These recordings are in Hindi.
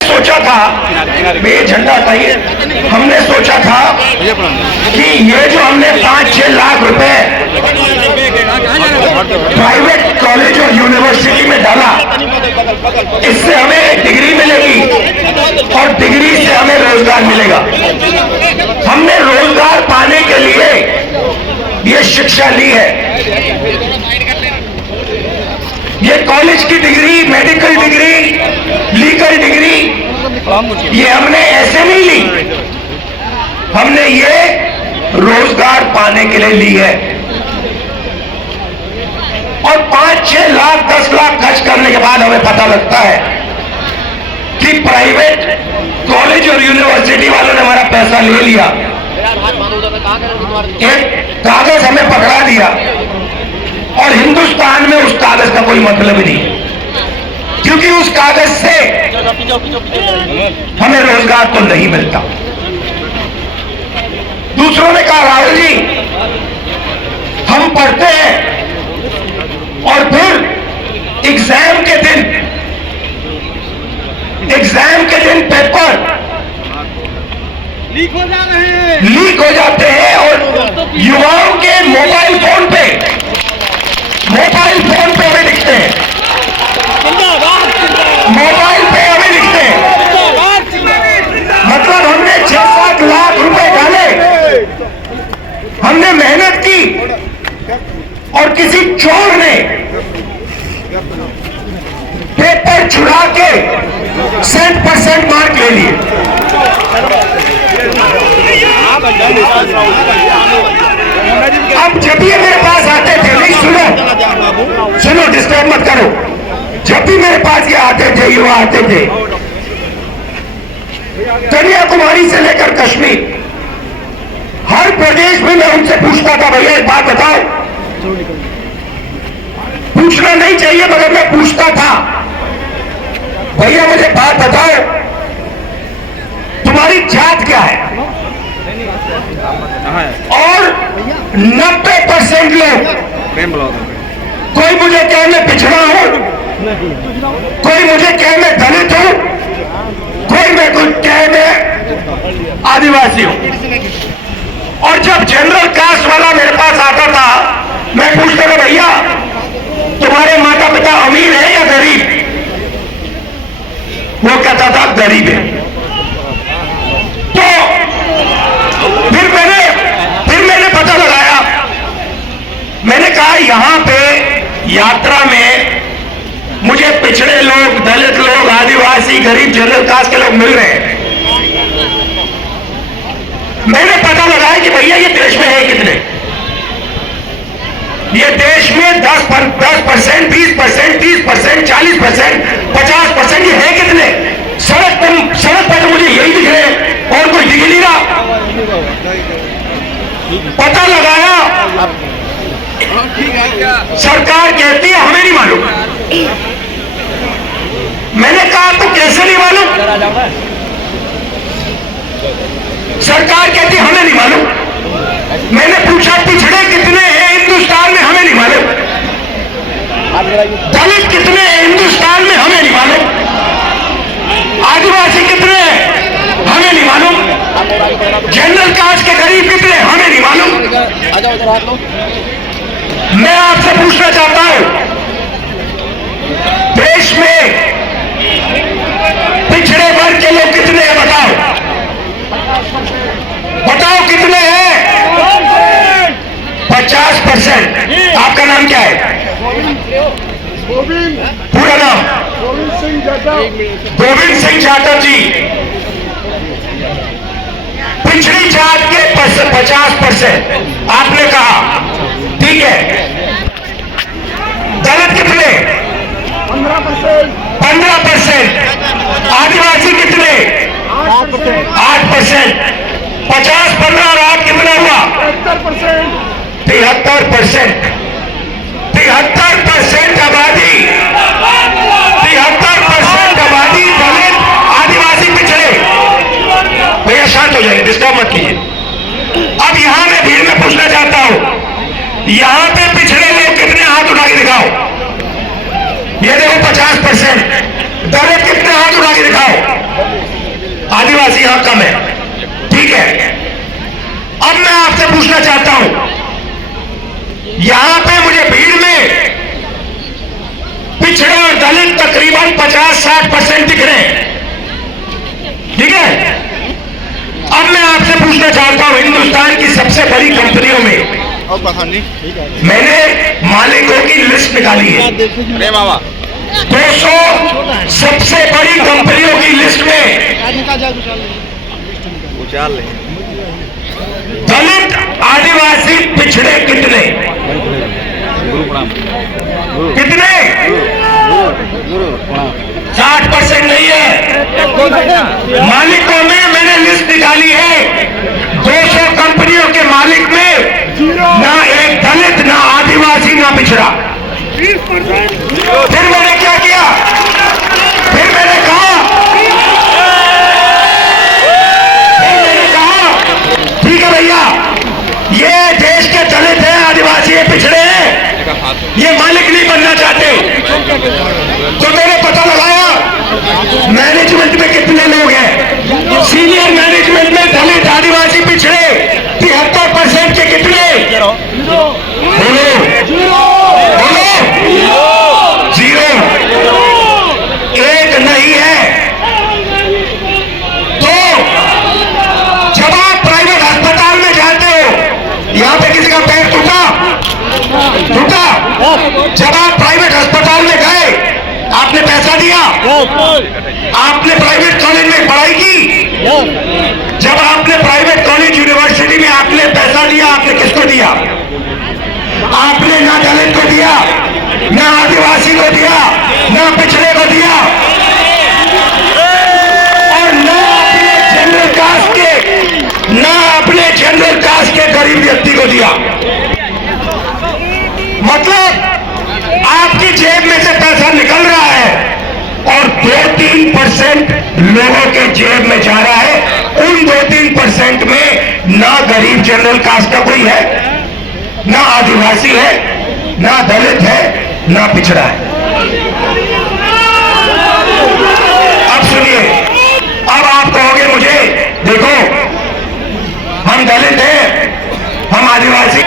सोचा था, ये झंडा हटाइए, हमने सोचा था कि ये जो हमने 5-6 लाख रुपए प्राइवेट कॉलेज और यूनिवर्सिटी में डाला, इससे हमें डिग्री मिलेगी और डिग्री से हमें रोजगार मिलेगा। हमने रोजगार पाने के लिए ये शिक्षा ली है। ये कॉलेज की degree, medical degree, legal degree, ये हमने ऐसे नहीं ली, हमने ये रोजगार पाने के लिए ली है। और 5-6 लाख 10 लाख खर्च करने के बाद हमें पता लगता है कि प्राइवेट कॉलेज और यूनिवर्सिटी वालों ने हमारा पैसा ले लिया, एक कागज हमें पकड़ा दिया और हिंदुस्तान में उस कागज का कोई मतलब ही नहीं, क्योंकि उस कागज से हमें रोजगार तो नहीं मिलता। दूसरों ने कहा, राहुल जी हम पढ़ते हैं और फिर एग्जाम के दिन पेपर लीक हो जाते हैं और युवाओं के मोबाइल फोन पे हमें लिखते हैं, मोबाइल पे हमें लिखते हैं। मतलब हमने 6-7 लाख रुपए डाले, हमने मेहनत की और किसी चोर ने पेपर छुड़ा के 100% मार्क ले लिए। अब जब ये मेरे पास आते थे, नहीं सुनो डिस्टर्ब मत करो, जब भी मेरे पास ये आते थे, युवा आते थे, कन्याकुमारी से लेकर कश्मीर, हर प्रदेश में मैं उनसे पूछता था, भैया एक बात बताओ, पूछना नहीं चाहिए मगर मैं पूछता था, भैया मुझे बात बताओ तुम्हारी जात क्या है? और 90% लोग, कोई मुझे कहे मैं पिछड़ा हूं, कोई मुझे कहे मैं दलित हूं, कोई मैं कुछ कहे मैं आदिवासी हूं। और जब जनरल कास्ट वाला मेरे पास आता था, मैं पूछता था, भैया तुम्हारे माता पिता अमीर है या गरीब? वो कहता था गरीब है। तो फिर मैंने पता लगाया, मैंने कहा यहां पे यात्रा में मुझे पिछड़े लोग, दलित लोग, आदिवासी, गरीब, जनरल कास्ट के लोग मिल रहे हैं। मैंने पता लगाया कि भैया ये देश में है कितने? ये देश में 10%, 20%, 30%, 40%, 50%, ये है कितने? सड़क पर तो मुझे यही दिख रहे हैं और कोई दिख नहीं रहा। पता लगाया, सरकार कहती है हमें नहीं मालूम। मैंने कहा तो कैसे नहीं मालूम? सरकार कहती है हमें नहीं मालूम। मैंने पूछा पिछड़े कितने हैं हिंदुस्तान में? हमें नहीं मालूम। दलित कितने हैं हिंदुस्तान में? हमें नहीं मालूम। आदिवासी कितने हैं? हमें नहीं मालूम। जनरल कास्ट के गरीब कितने? हमें नहीं मालूम। मैं आपसे पूछना चाहता हूं, देश में पिछड़े वर्ग के लोग कितने हैं? बताओ कितने हैं? 50%। आपका नाम क्या है? पूरा नाम? गोविंद सिंह जाटव जी। पिछड़ी जात के 50% आपने कहा, ठीक है। दलित कितने? 15%। आदिवासी कितने? 8%। 50, 15 और 8 कितना हुआ? 73%। 73% आबादी, 73% आबादी दलित, आदिवासी, पिछड़े। भैया शांत हो जाइए, डिस्टर्ब मत कीजिए। अब यहां मैं भीड़ में पूछना चाहता हूं, यहां पे पिछड़े लोग कितने? हाथ उठा के दिखाओ। ये देखो 50%। दलित कितने? हाथ उठा के दिखाओ। आदिवासी यहां कम है, ठीक है। अब मैं आपसे पूछना चाहता हूं, यहां पे मुझे भीड़ में पिछड़े और दलित तकरीबन 50-60% दिख रहे हैं, ठीक है। अब मैं आपसे पूछना चाहता हूं, हिंदुस्तान की सबसे बड़ी कंपनियों में मैंने मालिकों की लिस्ट निकाली है। 200 सबसे बड़ी कंपनियों की लिस्ट में दलित आदिवासी पिछड़े कितने? 60% नहीं है। मालिकों में मैंने लिस्ट निकाली है, 200 कंपनियों के मालिक में ना एक दलित, ना आदिवासी, ना पिछड़ा। फिर मैंने क्या किया? फिर मैंने कहा ठीक है भैया, ये देश के दलित हैं, आदिवासी हैं, पिछड़े हैं, ये मालिक नहीं बनना चाहते। तो मैंने पता लगाया मैनेजमेंट में कितने लोग हैं। सीनियर मैनेजमेंट में दलित, आदिवासी, पिछड़े 73% के कितने? बोलो जीरो, एक नहीं है। तो जब आप प्राइवेट अस्पताल में जाते हो, यहां पे किसी का पैर टूटा, जब आप प्राइवेट अस्पताल में गए, आपने पैसा दिया, आपने प्राइवेट कॉलेज में पढ़ाई की, जब आपने प्राइवेट कॉलेज यूनिवर्सिटी में आपने पैसा दिया, आपने किसको दिया? आपने ना दलित को दिया, ना आदिवासी को दिया, ना पिछड़े को दिया, और ना अपने जनरल कास्ट के, ना अपने जनरल कास्ट के गरीब व्यक्ति को दिया। मतलब आपकी जेब में से पैसा निकल रहा है और 2-3% लोगों के जेब में जा रहा है। उन 2-3% में ना गरीब जनरल कास्ट का कोई है, ना आदिवासी है, ना दलित है, ना पिछड़ा है। अब सुनिए, अब आप कहोगे मुझे, देखो हम दलित हैं, हम आदिवासी,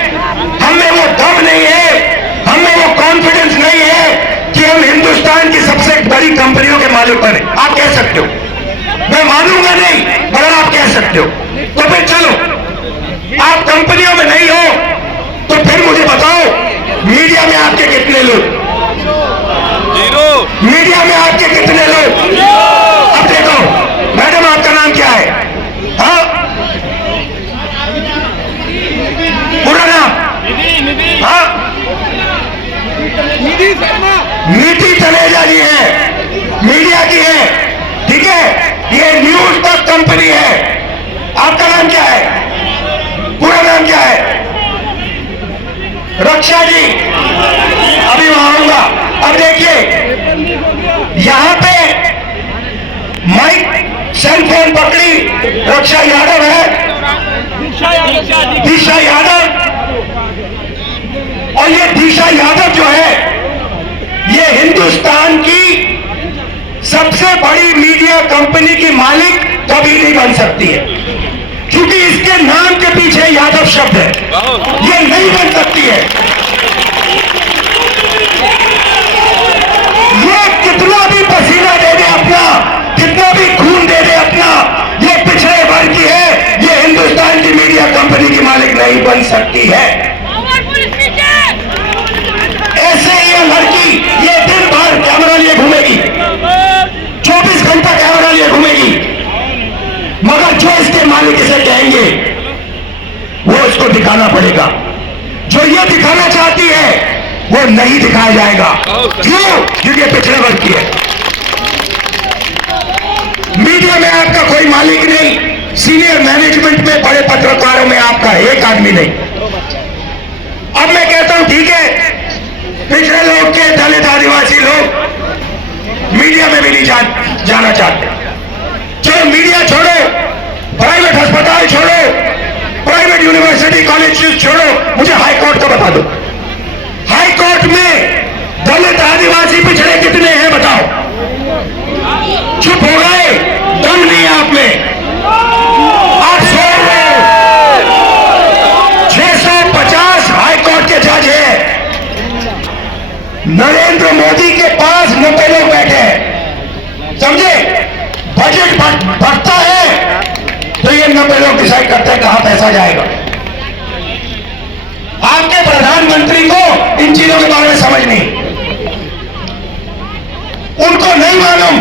हम में वो दम नहीं है, हम में वो कॉन्फिडेंस नहीं है कि हम हिंदुस्तान की सबसे बड़ी कंपनियों के मालिक बने। आप कह सकते हो, मैं मानूंगा नहीं, मगर आप कह सकते हो। तो फिर चलो, आप कंपनियों में नहीं हो तो फिर मुझे बताओ, मीडिया में आपके कितने लोग? जीरो। मीडिया में आपके कितने लोग? अब देखो मैडम, आपका नाम क्या है? हाँ, पूरा नाम? हाँ, नीति तनेजा जी है, मीडिया की है, ठीक है। ये न्यूज तक कंपनी है। आपका नाम क्या है? पूरा नाम क्या है? रक्षा जी, अभी वहां आऊंगा। अब देखिए, यहां पे माइक सेल फोन पकड़ी रक्षा यादव है, दिशा यादव, और ये दिशा यादव जो है, ये हिंदुस्तान की सबसे बड़ी मीडिया कंपनी की मालिक कभी नहीं बन सकती है, क्योंकि इसके नाम के पीछे यादव शब्द है। ये नहीं बन सकती है। ये कितना भी पसीना दे दे अपना, कितना भी खून दे दे अपना, ये पिछड़े वर्ग की है, ये हिंदुस्तान की मीडिया कंपनी की मालिक नहीं बन सकती है। ऐसे ही ये लड़की, ये दिन भर कैमरा लिए घूमेगी, 24 घंटा कैमरा लिए घूमेगी, मगर जो इसके मालिक इसे कहेंगे वो इसको दिखाना पड़ेगा। जो ये दिखाना चाहती है वो नहीं दिखाया जाएगा। क्यों? क्योंकि पिछड़े वर्ग की है। मीडिया में आपका कोई मालिक नहीं, सीनियर मैनेजमेंट में, बड़े पत्रकारों में आपका एक आदमी नहीं। अब मैं कहता हूं ठीक है, पिछड़े लोग के, दलित, आदिवासी लोग मीडिया में भी नहीं जाना चाहते। चलो मीडिया छोड़ो, प्राइवेट अस्पताल छोड़ो, प्राइवेट यूनिवर्सिटी कॉलेज छोड़ो, मुझे हाई कोर्ट का बता दो। हाई कोर्ट में दलित, आदिवासी, पिछड़े कितने हैं बताओ? चुप हो गए, दम नहीं है आप में। नरेंद्र मोदी के पास 90 लोग बैठे हैं, समझे? बजट बढ़ता है तो ये 90 लोग डिसाइड करते हैं कहां पैसा जाएगा। आपके प्रधानमंत्री को इन चीजों के बारे में समझ नहीं, उनको नहीं मालूम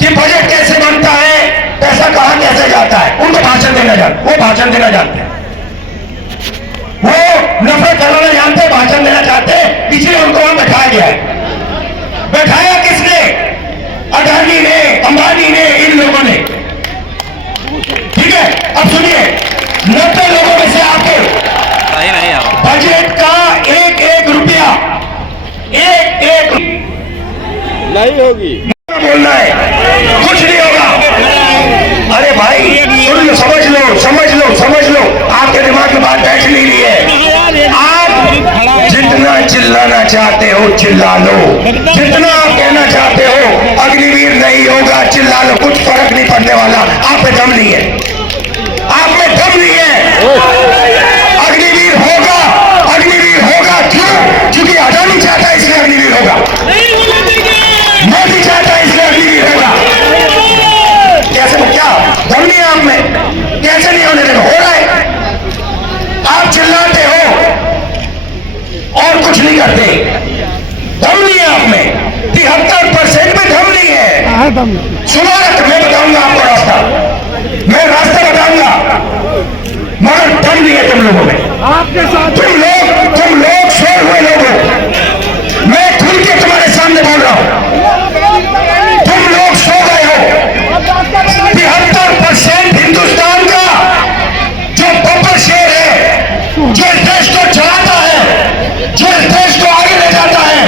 कि बजट कैसे बनता है, पैसा कहां कैसे जाता है। उनको भाषण देना जानते, वो भाषण देना जानते हैं, वो नफरत फैलाना जानते हैं, भाषण देना चाहते हैं, इसलिए उनको वहां बैठाया गया है। बैठाया किसने? अडानी ने, अंबानी ने, इन लोगों ने। ठीक है, अब सुनिए, 90 लोगों में से आपके बजट का एक एक रुपया, एक नहीं होगी, बोलना है, कुछ नहीं होगा। अरे भाई सुन लो, समझ लो, समझ लो, समझ लो, आपके दिमाग में बात बैठ नहीं रही है। आप जितना चिल्लाना चाहते हो चिल्ला लो, जितना आप कहना चाहते हो अग्निवीर नहीं होगा चिल्ला लो, कुछ फर्क नहीं पड़ने वाला। आप में दम नहीं है, आप में दम नहीं है। अग्निवीर होगा, अग्निवीर होगा। क्यों? क्योंकि अडानी चाहता है इसलिए अग्निवीर होगा, मोदी चाहता है इसलिए अग्निवीर होगा। कैसे? क्या दम नहीं है आप में? कैसे नहीं होने देना? हो रहा है। आप चिल्लाते हो और कुछ नहीं करते, दम नहीं है आप में। 73% में दम नहीं है। सुनो, मैं बताऊंगा आपको रास्ता, मैं रास्ता बताऊंगा, मगर दम नहीं है तुम लोगों में। आपके साथ तुम लोग सोए हुए लोग हो। मैं खुल के तुम्हारे सामने बोल रहा हूं, तुम लोग सो गए हो। 73% हिंदुस्तान का जो बब्बर शेर है, जो इस देश को चलाता है, जो इस देश को आगे ले जाता है,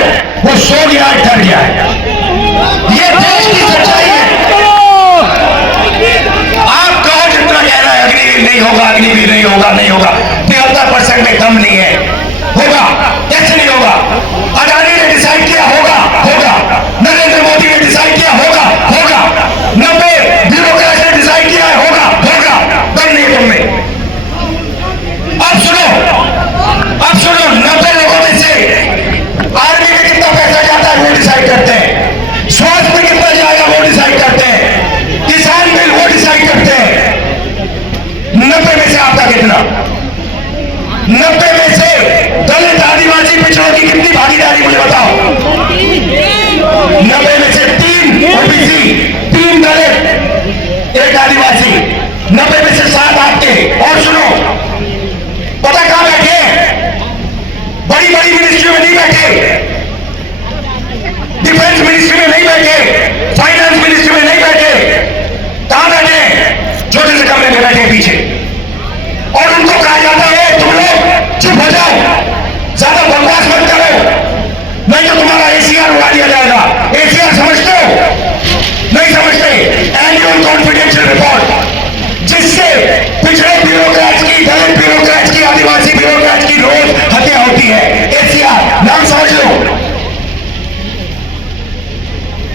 वो सो गया है, डर गया है। ये देश की सच्चाई है। आप कहो जितना कह रहा है अग्निवीर नहीं होगा, अग्निवीर नहीं होगा, नहीं होगा। 73% में कम नहीं है, होगा। कैसे नहीं होगा? अडानी ने डिसाइड किया, होगा, होगा। नरेंद्र मोदी ने डिसाइड किया, होगा, होगा। 90 ब्यूरोक्रेट ने डिसाइड किया है, होगा, होगा। दम नहीं है तुम में। अब सुनो, 90 लोगों में से आर्मी में कितना पैसा जाता है वो डिसाइड करते हैं, स्वास्थ्य में कितना जाएगा वो डिसाइड करते हैं, किसान बिल वो डिसाइड करते हैं। 90 में से आपका कितना? 90 में से दलित आदिवासी पिछड़ों की कितनी भागीदारी मुझे बताओ? 90 में से 3 ओबीसी, 3 दलित, 1 आदिवासी, 90 में से 7 आपके। और सुनो, पता कहां बैठे? बड़ी बड़ी मिनिस्ट्री में नहीं बैठे, डिफेंस मिनिस्ट्री में नहीं बैठे, फाइनेंस मिनिस्ट्री में नहीं बैठे। कहां बैठे? छोटे से कमरे में बैठे पीछे। और उनको कहा जाता है तुम लोग चुप हो जाओ, ज्यादा बकवास मत करो, नहीं तो तुम्हारा एसीआर उड़ा दिया जाएगा। एसीआर समझते हो? नहीं समझते? एनुअल कॉन्फिडेंशियल रिपोर्ट, जिससे पिछड़े ब्यूरोक्रेट्स की, दलित ब्यूरोक्रेट्स की, आदिवासी ब्यूरोक्रेट्स की रोज हत्या होती है। एसीआर नाम समझ लो,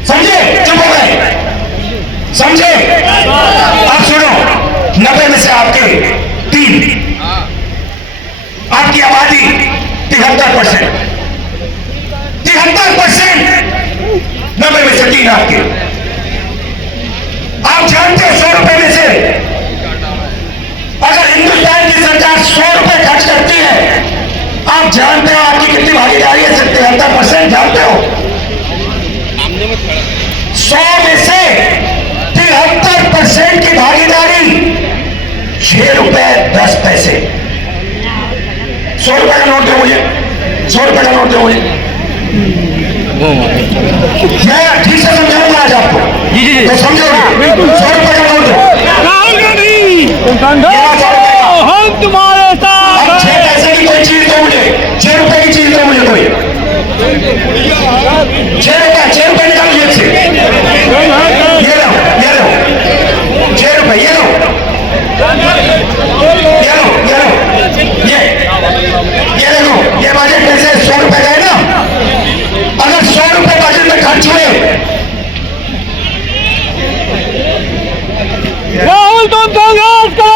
समझे? चुप हो गए, समझे? अब सुनो, 90 में से आपके 3, आपकी आबादी 73%, 73%, 90 में से 3 आपके। आप जानते हो 100 रुपए में से अगर हिंदुस्तान की सरकार 100 रुपए खर्च करती है, आप जानते हो आपकी कितनी भागीदारी है? 73% जानते हो? 100 में से 73% की भागीदारी 6 रुपए 10 पैसे। 100 रुपए का नोट दो मुझे, 100 रुपए का नोट दो मुझे। मैं ठीक से समझाऊंगा आज आपको, तो समझोगे। 100 रुपए का नोट दो। हम तुम्हारे साथ। 6 पैसे की कोई चीज दो मुझे, 6 रुपए की चीज दो मुझे कोई। 6 रुपए निकालो जेब से। ये लो, 6 रुपए, ये लो, ये देखो, ये बजट में से 100 रुपए गए ना। अगर 100 रुपए बजट में खर्च हुए, राहुल तुम कांग्रेस करो।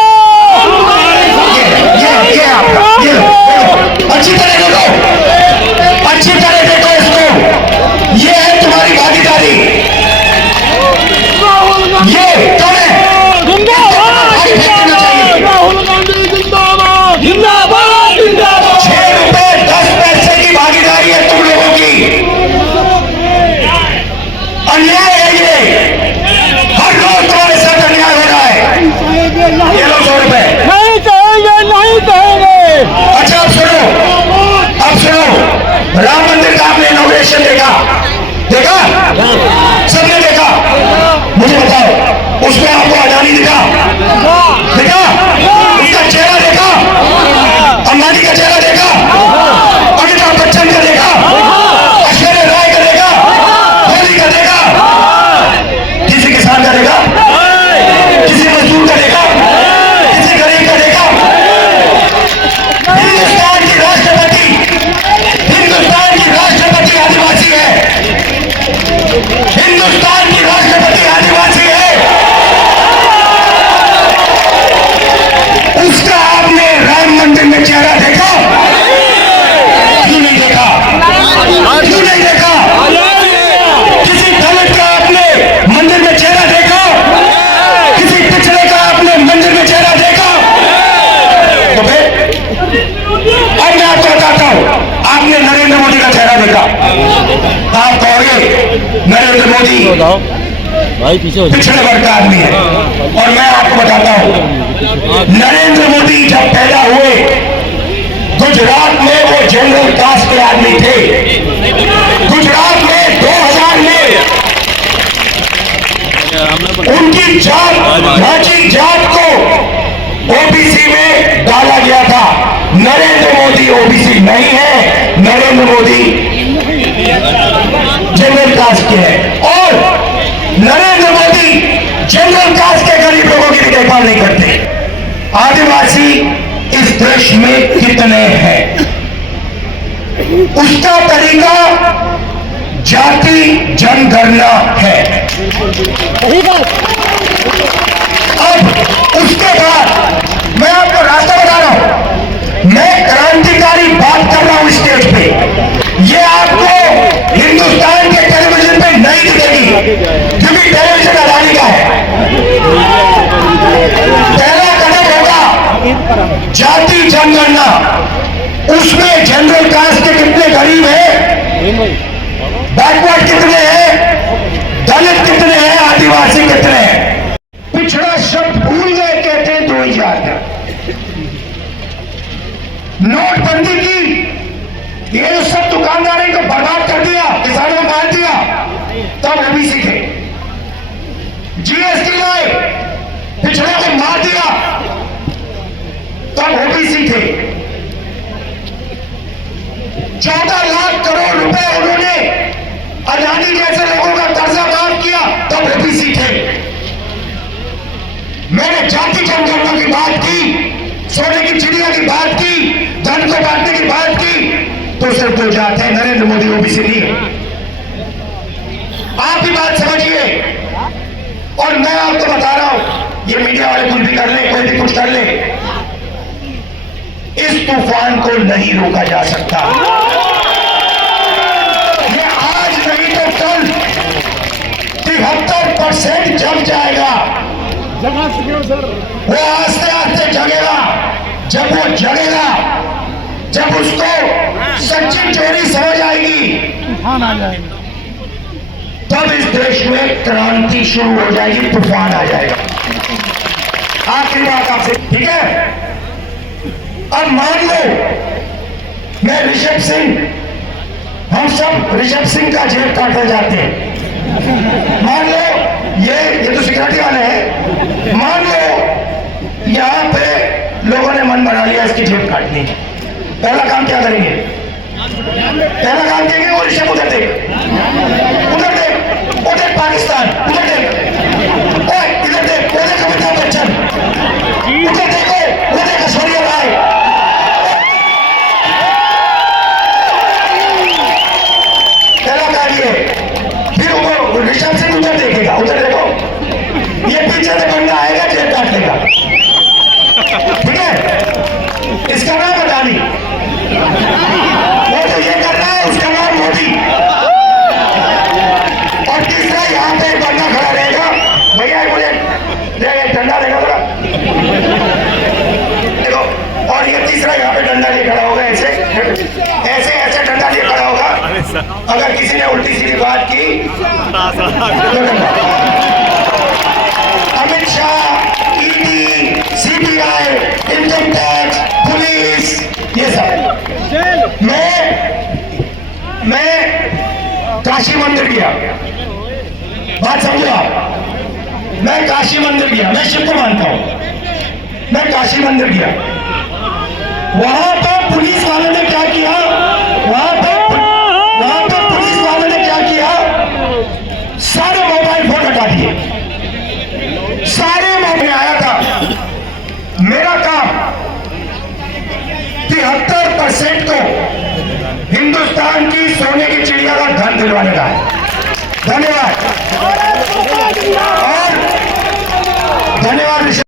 मंदिर का आपने इनॉग्रेशन देखा? देखा? सबने देखा? मुझे बताओ, उसमें आपको अडानी दिखा? देखा? उसका चेहरा देखा? अंबानी का चेहरा देखा? अमिताभ बच्चन का देखा? ऐश्वर्या राय का देखा? मोदी का देखा? किसी किसान का देखा? किसी मजदूर का देखा? किसी गरीब का देखा? हिंदुस्तान की राष्ट्रपति आदिवासी है। हिंदुस्तान की राष्ट्रपति आदिवासी है। उसका आपने राम मंदिर में चेहरा देखा? क्यों नहीं देखा? क्यों नहीं देखा? किसी दलित का आपने मंदिर में चेहरा देखा? किसी पिछड़े का आपने मंदिर में चेहरा देखा? तो फिर अब मैं आपको बताता हूं, आपने नरेंद्र मोदी का चेहरा देखा? आप कहोगे नरेंद्र मोदी भाई पीछे पिछड़े वर्ग का आदमी है, और मैं आपको बताता हूं, नरेंद्र मोदी जब पैदा हुए गुजरात में वो जनरल कास्ट के आदमी थे। गुजरात में 2000 में उनकी जात, माझी जात को ओबीसी में डाला गया था। नरेंद्र मोदी ओबीसी नहीं है, नरेंद्र मोदी जनरल कास्ट के हैं, और नरेंद्र मोदी जनरल कास्ट के गरीब लोगों की भी देखभाल नहीं करते। आदिवासी इस देश में कितने हैं? उसका तरीका जाति जनगणना है। अब उसके बाद मैं आपको रास्ता बता रहा हूं, मैं क्रांतिकारी बात कर रहा हूं स्टेज पे। ये आपको हिंदुस्तान के टेलीविजन पे नहीं दिखेगी, क्योंकि टेलीविजन अडानी का है। पहला कदम होगा जाति जनगणना। उसमें जनरल कास्ट के कितने गरीब हैं, बैकवर्ड कितने हैं, दलित कितने हैं, आदिवासी कितने हैं। पिछड़ा शब्द भूल गए, कहते हैं 2000 का नोटबंदी की, ये सब दुकानदारों को बर्बाद कर दिया, किसानों को मार दिया, तब ओबीसी थे। जीएसटी लाए, पिछड़ों को मार दिया, तब ओबीसी थे। 14 लाख करोड़ रुपए उन्होंने अडानी जैसे लोगों का कर्जा माफ किया, तब ओबीसी थे। मैंने जाति जनगणना की बात की, सोने की चिड़िया की बात की, धन को बांटने की बात की, तो सिर्फ दो जात है, नरेंद्र मोदी ओबीसी नहीं है। आप भी बात समझिए, और मैं आपको बता रहा हूं, ये मीडिया वाले कुछ भी कर ले, कोई भी कुछ कर ले, इस तूफान को नहीं रोका जा सकता। ये आज नहीं तो कल 73% जग जाएगा। वो आस्ते आस्ते जगेगा। जब वो जगेगा, जब उसको सच्ची चोरी समझ आएगी, तब इस देश में क्रांति शुरू हो जाएगी, तूफान आ जाएगा। आखिरी बात आपसे, ठीक है? अब मान लो मैं ऋषभ सिंह, हम सब ऋषभ सिंह का जेब काटने जाते हैं। मान लो ये तो सिक्योरिटी वाले हैं, मान लो यहां पे लोगों ने मन बना लिया इसकी जेब काटनी। पहला काम क्या करेंगे? पहला काम करेंगे वो ऋषभ उधर देख, उधर देख, उधर पाकिस्तान, उधर देख, इधर देख, उधर अमिताभ बच्चन, उधर देखो, उधर ऐश्वर्या राय। पहला काम ये, फिर वो ऋषभ सिंह उधर देखेगा, उधर देखो, ये पीछे से बंदा आएगा जेब काटने का, ठीक है? इसका नाम अडानी, वो तो ये कर रहा है, उसका नाम मोदी। और तीसरा यहाँ पे एक बंदा खड़ा रहेगा, भैया मुझे डंडा देगा थोड़ा, देखो, और ये तीसरा यहाँ पे डंडा लिए खड़ा होगा, ऐसे ऐसे ऐसे डंडा लिए खड़ा होगा। अगर किसी ने उल्टी सीधी बात की, Amit Shah, ED, CBI, income tax, police, ये सब मैं मैं काशी मंदिर गया, बात समझो आप, मैं काशी मंदिर गया, मैं शिव को मानता हूं, मैं काशी मंदिर गया, वहां पर पुलिस वालों ने क्या किया, वहां पर पुलिस वालों ने क्या किया, सारे मोबाइल फोन हटा दिए, सारे मोबाइल आया था। मेरा काम 73% को हिंदुस्तान की सोने की चिड़िया का धन दिलवाने का है। धन्यवाद और धन्यवाद।